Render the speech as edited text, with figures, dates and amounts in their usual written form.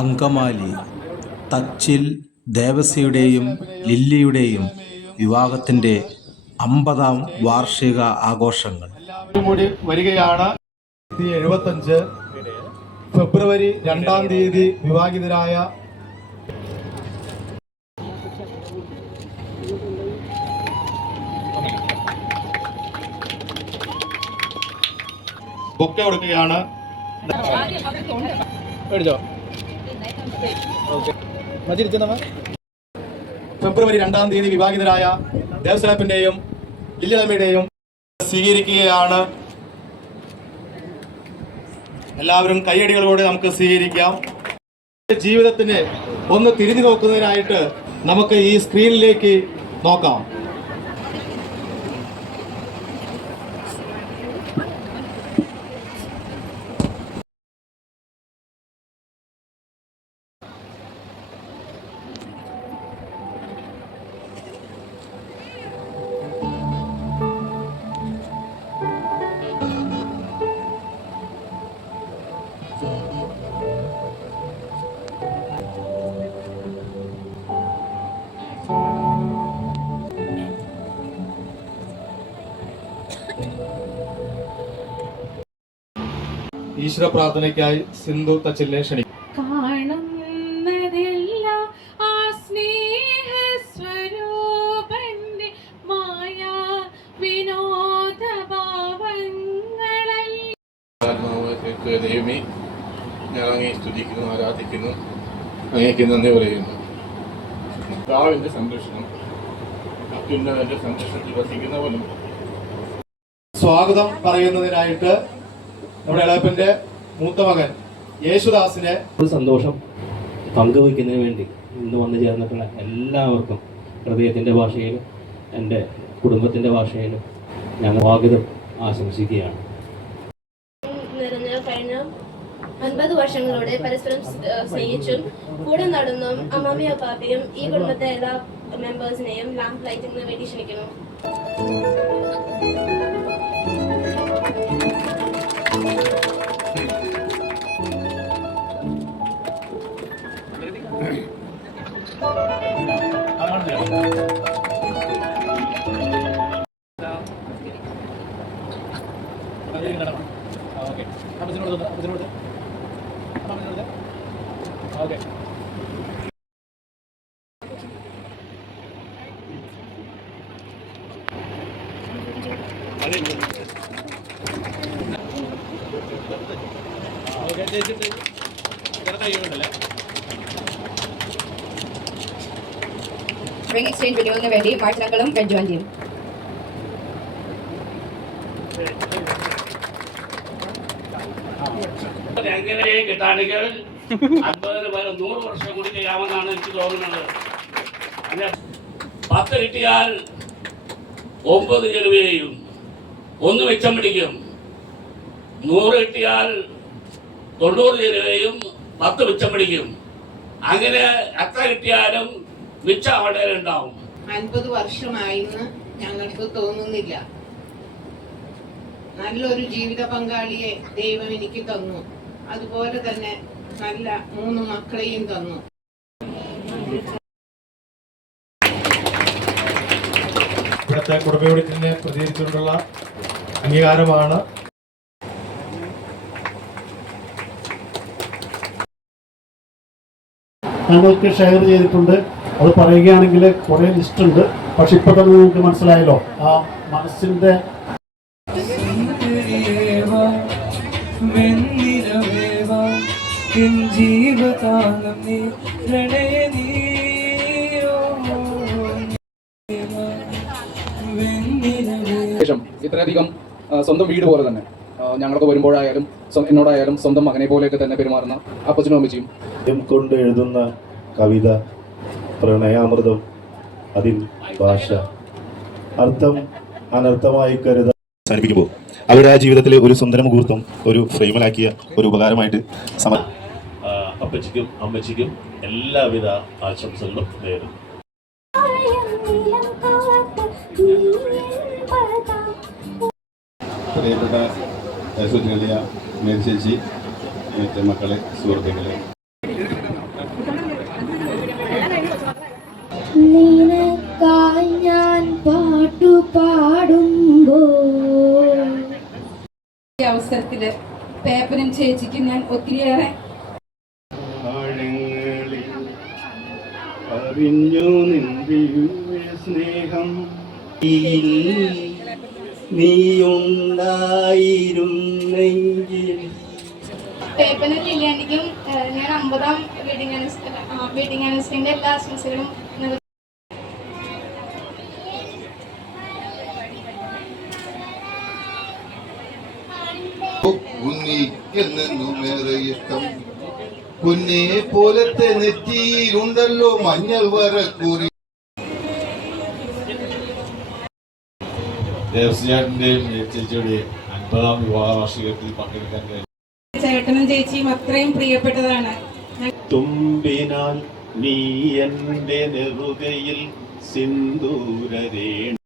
അങ്കമാലി തച്ചിൽ ദേവസിയുടെയും ലില്ലിയുടെയും വിവാഹത്തിൻ്റെ 50-ാം വാർഷിക ആഘോഷങ്ങൾ കൂടി വരികയാണ്. 1975 ഫെബ്രുവരി 2-ാം തീയതി വിവാഹിതരായ ബൊക്കെ കൊടുക്കുകയാണ്. ഫെബ്രുവരി 2-ാം തീയതി വിവാഹിതരായ ദേവസ്വലപ്പിന്റെയും ലില്ലിയമ്മയുടെയും സ്വീകരിക്കുകയാണ്. എല്ലാവരും കൈയടികളോടെ നമുക്ക് സ്വീകരിക്കാം. ജീവിതത്തിന് ഒന്ന് തിരിഞ്ഞു നോക്കുന്നതിനായിട്ട് നമുക്ക് ഈ സ്ക്രീനിലേക്ക് നോക്കാം. ഈശ്വര പ്രാർത്ഥനയ്ക്കായി സിന്ധു തച്ചിലെ ക്ഷണിക്കും. ദൈവമേ, ഞാൻ അങ്ങേ സ്തുതിക്കുന്നു, ആരാധിക്കുന്നു, അങ്ങേക്ക് നന്ദി പറയുന്നു. കർത്താവിന്റെ സംരക്ഷണം അത്യുന്നതന്റെ സംരക്ഷണത്തിൽ വസിക്കുന്ന പോലും. സ്വാഗതം പറയുന്നതിനായിട്ട് നമ്മുടെ ഇളയപ്പന്റെ മൂത്ത മകൻ യേശുദാസിനെ ഒരു സന്തോഷം പങ്കുവയ്ക്കുന്നതിന് വേണ്ടി ഇന്ന് വന്നു ചേർന്നിട്ടുള്ള എല്ലാവർക്കും ഹൃദയത്തിൻ്റെ ഭാഷയിലും എൻ്റെ കുടുംബത്തിൻ്റെ ഭാഷയിലും ഞാൻ സ്വാഗതം ആശംസിക്കുകയാണ്. കഴിഞ്ഞ 50 വർഷങ്ങളോടെ പരസ്പരം സ്നേഹിച്ചും കൂടെ നടന്നും അമ്മാമിയും അപ്പാപ്പയും ഈ കുടുംബത്തെ എല്ലാ മെമ്പേഴ്സിനെയും ലാംപ് ലൈറ്റിംഗിന് വേണ്ടി ക്ഷണിക്കുന്നു. റിംഗ് എക്സ്ചേഞ്ച് വീഡിയോസിന് വേണ്ടി മാർച്ചിനക്കളും ജോയിൻ ചെയ്യും. എങ്ങനെ കിട്ടാണെങ്കിൽ 50-100 വർഷം കൂടി ചെയ്യാമെന്നാണ് എനിക്ക് തോന്നുന്നത്. 10 കിട്ടിയാൽ 9 ചെലവേയും 1 മിച്ചം പിടിക്കും. 100 കിട്ടിയാൽ 90 ചെലവേയും 10 മിച്ചം പിടിക്കും. അങ്ങനെ എത്ര കിട്ടിയാലും മിച്ചം അവിടെ ഉണ്ടാവും. 50 വർഷമായിന്ന് ഞങ്ങൾക്ക് തോന്നുന്നില്ല. നല്ലൊരു ജീവിത പങ്കാളിയെ ദൈവം എനിക്ക് തന്നു. അതുപോലെ തന്നെ നല്ല 3 മക്കളെയും തന്നു. ഇവിടുത്തെ കുടുംബ യൂണിറ്റിനെ പ്രതികരിച്ചുകൊണ്ടുള്ള അംഗീകാരമാണ്. ഞങ്ങൾക്ക് ഷെയർ ചെയ്തിട്ടുണ്ട്. അത് പറയുകയാണെങ്കിൽ കുറേ ലിസ്റ്റ് ഉണ്ട്. പക്ഷെ ഇപ്പൊ തന്നെ നിങ്ങൾക്ക് മനസ്സിലായല്ലോ ആ മനസ്സിന്റെ ഇത്രയധികം സ്വന്തം വീട് പോലെ തന്നെ ഞങ്ങളൊക്കെ വരുമ്പോഴായാലും എന്നോടായാലും സ്വന്തം മകനെ പോലെയൊക്കെ തന്നെ പെരുമാറുന്ന അപ്പച്ചനും അമ്മച്ചിയും കൊണ്ട് എഴുതുന്ന കവിത പ്രണയാമൃതം, അതിൽ ഭാഷ അർത്ഥം അനർത്ഥമായി കരുതാൻ അവസാനിപ്പിക്കുമ്പോൾ അവരുടെ ആ ജീവിതത്തിലെ ഒരു സുന്ദര മുഹൂർത്തം ഒരു ഫ്രെയിമിലാക്കിയ ഒരു ഉപകാരമായിട്ട് അപ്പച്ചിക്കും അമ്മച്ചിക്കും എല്ലാവിധ ആശംസകളും നേരുന്നു. പ്രിയപ്പെട്ട സുജലിയ മേൽശേച്ചി, മറ്റേ മക്കളെ, സുഹൃത്തുക്കളെ, ജീവിതത്തില് പേപ്പനും ചേച്ചിക്കും ഞാൻ ഒത്തിരിയേറെ അറിഞ്ഞു നിന്റെ സ്നേഹം നീയുണ്ടായിരുന്നെങ്കിൽ. പേപ്പനും ലില്ലിയാൻറ്റിക്കും ഞാൻ 50ാം വെഡിങ് ആനിവേഴ്സറിന്റെ എല്ലാ ആശംസകളും കുഞ്ഞിക്കെന്നേറെ ഇഷ്ടം കുഞ്ഞെ പോലത്തെ നെറ്റിയിലുണ്ടല്ലോ മഞ്ഞൾ വരക്കൂറി. ദേവസ്യാട്ടിന്റെയും ചേച്ചിയുടെയും 50ാം വിവാഹ വാർഷികത്തിൽ പങ്കെടുക്കാൻ കഴിഞ്ഞു. ചേട്ടനും ചേച്ചിയും അത്രയും പ്രിയപ്പെട്ടതാണ്. തുമ്പിനാൽ നീ എൻ്റെ നെറുകയിൽ സിന്ദൂരരേണു